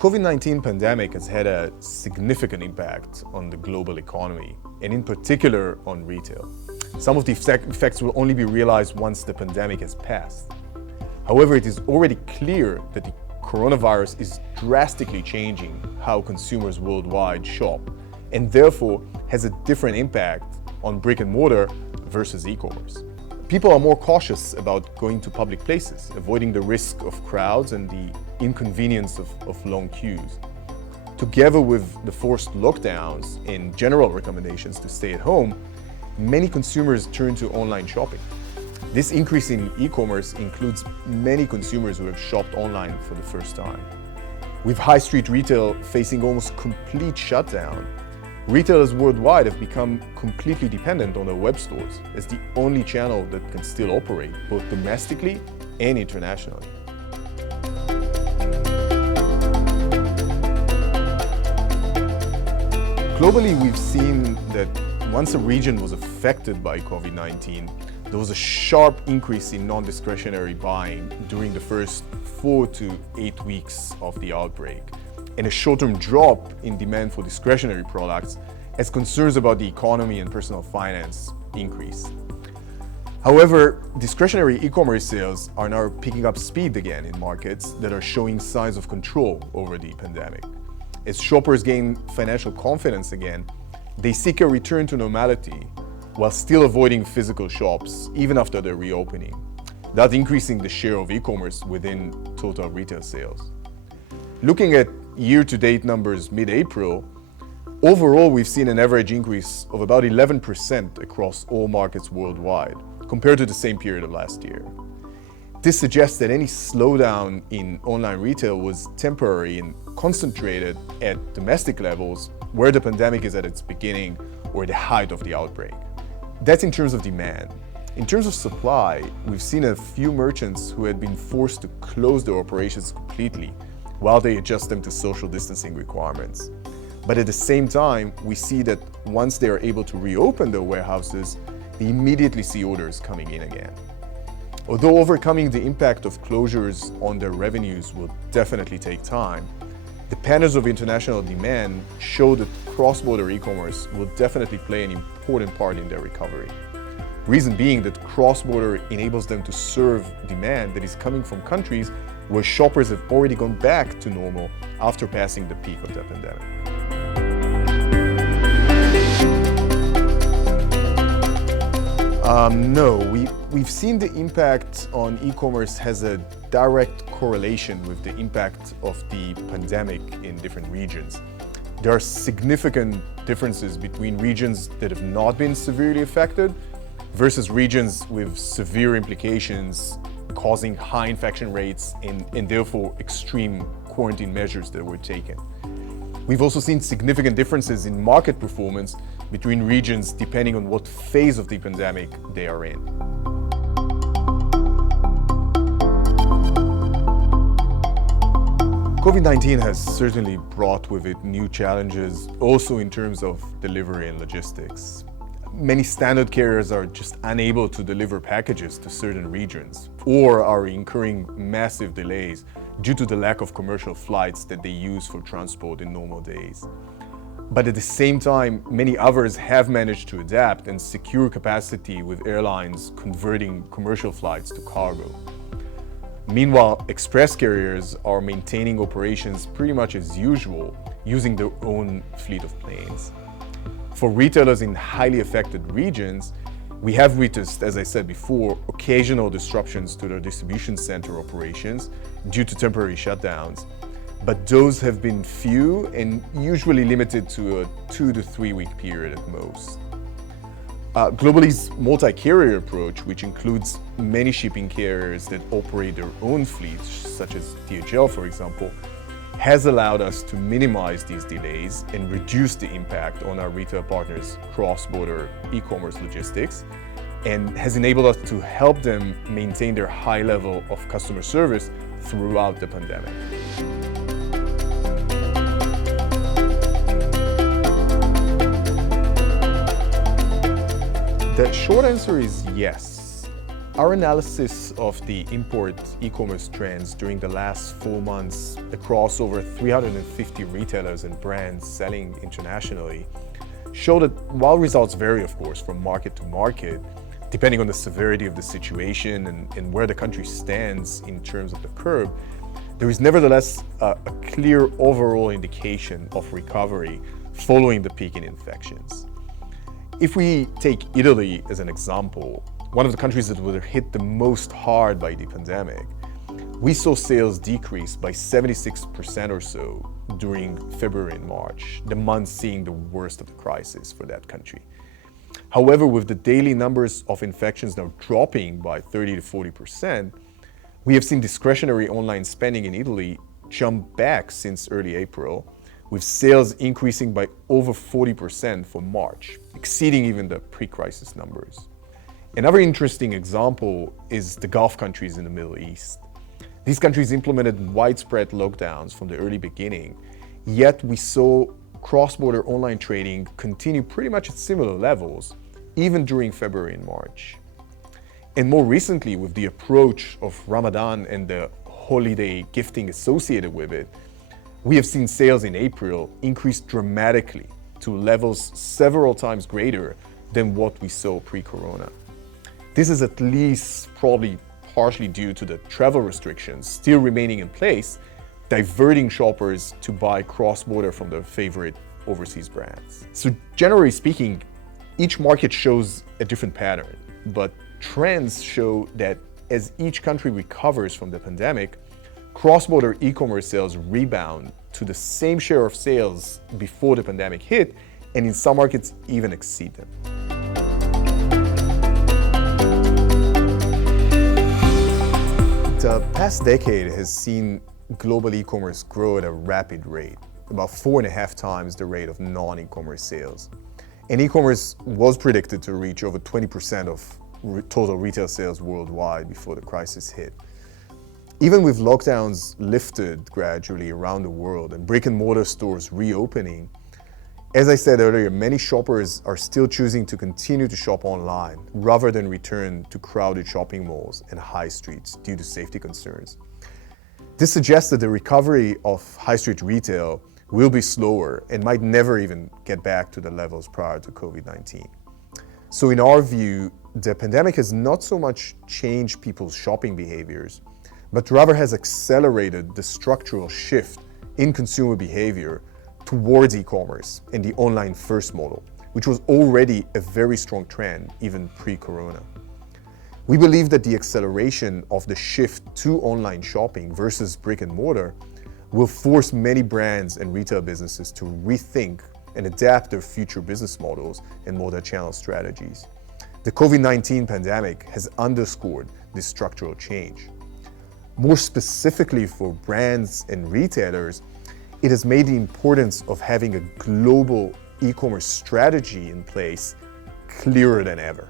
COVID-19 pandemic has had a significant impact on the global economy, and in particular on retail. Some of the effects will only be realized once the pandemic has passed. However, it is already clear that the coronavirus is drastically changing how consumers worldwide shop, and therefore has a different impact on brick and mortar versus e-commerce. People are more cautious about going to public places, avoiding the risk of crowds and the inconvenience of long queues. Together with the forced lockdowns and general recommendations to stay at home, many consumers turn to online shopping. This increase in e-commerce includes many consumers who have shopped online for the first time. With high street retail facing almost complete shutdown, retailers worldwide have become completely dependent on their web stores as the only channel that can still operate, both domestically and internationally. Globally, we've seen that once a region was affected by COVID-19, there was a sharp increase in non-discretionary buying during the first 4 to 8 weeks of the outbreak, and a short-term drop in demand for discretionary products as concerns about the economy and personal finance increase. However, discretionary e-commerce sales are now picking up speed again in markets that are showing signs of control over the pandemic. As shoppers gain financial confidence again, they seek a return to normality while still avoiding physical shops even after their reopening, thus increasing the share of e-commerce within total retail sales. Looking at year-to-date numbers mid-April, overall we've seen an average increase of about 11% across all markets worldwide, compared to the same period of last year. This suggests that any slowdown in online retail was temporary and concentrated at domestic levels where the pandemic is at its beginning or the height of the outbreak. That's in terms of demand. In terms of supply, we've seen a few merchants who had been forced to close their operations completely while they adjust them to social distancing requirements. But at the same time, we see that once they are able to reopen their warehouses, they immediately see orders coming in again. Although overcoming the impact of closures on their revenues will definitely take time, the patterns of international demand show that cross-border e-commerce will definitely play an important part in their recovery. Reason being that cross-border enables them to serve demand that is coming from countries where shoppers have already gone back to normal after passing the peak of the pandemic. No, we've seen the impact on e-commerce has a direct correlation with the impact of the pandemic in different regions. There are significant differences between regions that have not been severely affected versus regions with severe implications causing high infection rates and therefore extreme quarantine measures that were taken. We've also seen significant differences in market performance between regions depending on what phase of the pandemic they are in. COVID-19 has certainly brought with it new challenges, also in terms of delivery and logistics. Many standard carriers are just unable to deliver packages to certain regions or are incurring massive delays due to the lack of commercial flights that they use for transport in normal days. But at the same time, many others have managed to adapt and secure capacity with airlines converting commercial flights to cargo. Meanwhile, express carriers are maintaining operations pretty much as usual, using their own fleet of planes. For retailers in highly affected regions, we have witnessed, as I said before, occasional disruptions to their distribution center operations due to temporary shutdowns, but those have been few and usually limited to a 2 to 3 week period at most. Globally, multi-carrier approach, which includes many shipping carriers that operate their own fleets, such as DHL, for example, has allowed us to minimize these delays and reduce the impact on our retail partners' cross-border e-commerce logistics, and has enabled us to help them maintain their high level of customer service throughout the pandemic. The short answer is yes. Our analysis of the import e-commerce trends during the last 4 months across over 350 retailers and brands selling internationally show that while results vary, of course, from market to market, depending on the severity of the situation and where the country stands in terms of the curve, there is nevertheless a clear overall indication of recovery following the peak in infections. If we take Italy as an example, one of the countries that were hit the most hard by the pandemic, we saw sales decrease by 76% or so during February and March, the months seeing the worst of the crisis for that country. However, with the daily numbers of infections now dropping by 30 to 40%, we have seen discretionary online spending in Italy jump back since early April, with sales increasing by over 40% for March, exceeding even the pre-crisis numbers. Another interesting example is the Gulf countries in the Middle East. These countries implemented widespread lockdowns from the early beginning, yet we saw cross-border online trading continue pretty much at similar levels, even during February and March. And more recently, with the approach of Ramadan and the holiday gifting associated with it, we have seen sales in April increase dramatically to levels several times greater than what we saw pre-corona. This is at least probably partially due to the travel restrictions still remaining in place, diverting shoppers to buy cross-border from their favorite overseas brands. So generally speaking, each market shows a different pattern, but trends show that as each country recovers from the pandemic, cross-border e-commerce sales rebound to the same share of sales before the pandemic hit, and in some markets even exceed them. The past decade has seen global e-commerce grow at a rapid rate, about 4.5 times the rate of non-e-commerce sales. And e-commerce was predicted to reach over 20% of total retail sales worldwide before the crisis hit. Even with lockdowns lifted gradually around the world and brick-and-mortar stores reopening, as I said earlier, many shoppers are still choosing to continue to shop online rather than return to crowded shopping malls and high streets due to safety concerns. This suggests that the recovery of high street retail will be slower and might never even get back to the levels prior to COVID-19. So in our view, the pandemic has not so much changed people's shopping behaviors, but rather has accelerated the structural shift in consumer behavior towards e-commerce and the online first model, which was already a very strong trend even pre-corona. We believe that the acceleration of the shift to online shopping versus brick and mortar will force many brands and retail businesses to rethink and adapt their future business models and multi-channel strategies. The COVID-19 pandemic has underscored this structural change. More specifically for brands and retailers, it has made the importance of having a global e-commerce strategy in place clearer than ever.